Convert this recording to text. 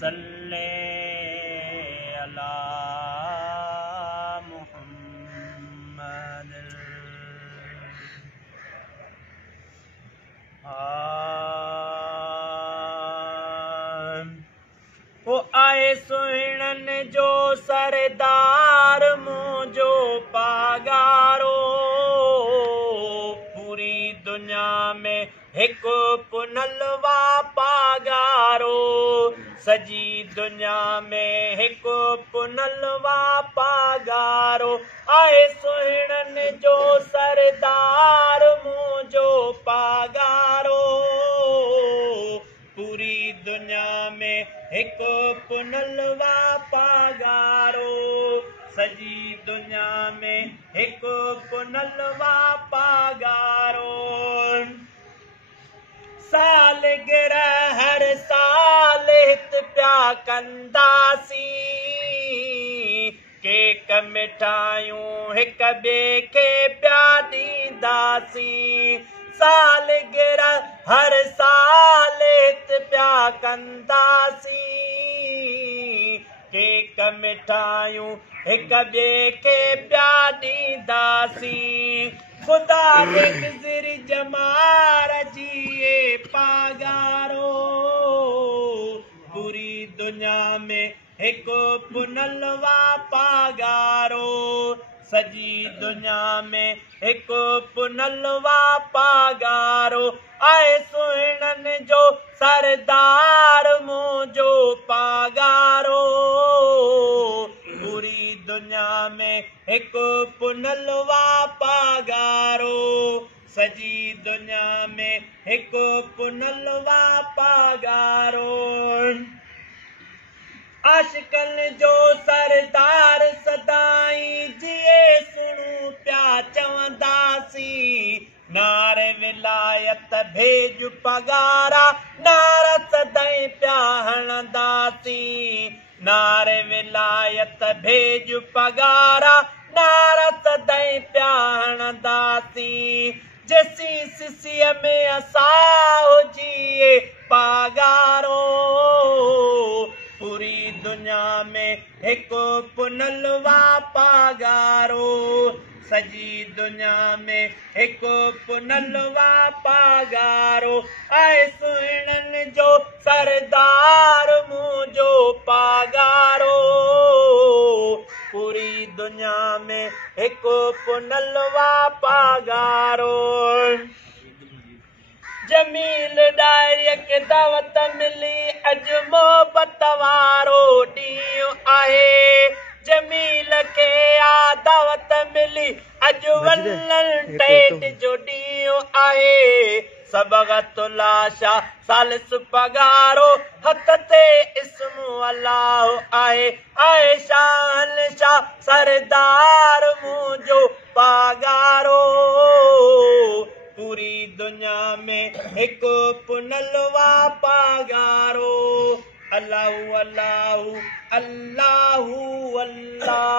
सल्ले अला मुहम्मद। वो आए सुहिणन जो सरदार मुझो पागारो, पूरी दुनिया में एक पुनलवा पागारो, सजी दुनिया में एक पुनलवा पागारो। आए सुहिणन जो सरदार मुझो पागारो, पूरी दुनिया में एक पुनलवा पागारो, सजी दुनिया में एक पुनलवा पागारो। सालगिरह हर साल हित प्या कंदासी, केक मिठायूं हिक ॿिए खे प्या ॾींदासी। सालगिरह हर साल हित प्या कंदासी, केक मिठायूं हिक ॿिए खे प्या ॾींदासी। खुदा के गिज़िर जमार जिए पागारो, पूरी दुनिया में एक पुनलवा पागारो, सजी दुनिया में एक पुनलवा पागारो। आए सुहिणन जो सरदार मुझो पागारो, पूरी दुनिया में एक पुनलवा पागारो, सजी दुनिया में एक पुनलवा पागारो। आशिकन जो सरदार सदाई जिए सुनू प्या चवंदासी, नारे विलायत भेज पगारा, नारा सदाई प्या हणंदासी। नारे विलायत भेज पगारा, नारा सदाई प्या हणंदासी। जैसी सिसीअ में असां हुजिए पागारो, पूरी दुनिया में एक पुनलवा पागारो, सजी दुनिया में एक पुनलवा पागारो। आए सुहिणन जो सरदार मुझो पागारो, पूरी दुनिया में एक पुनलवा पागारो। जमील डायरीअ खे दावत मिली, अॼु मोहबत वारो ॾींहुं आहे। जमील खे आ दावत मिली, अॼु वलण टेट जो ॾींहुं आहे। सबगतुल्लाह सालिस पगारो, हथ ते इस्मु अल्लाह आहे। आए शान शाह सरदार मुझो पागारो, पूरी दुनिया में एक पुनलवा पागारो। अल्लाहु अल्लाहु अल्लाहु अल्लाह।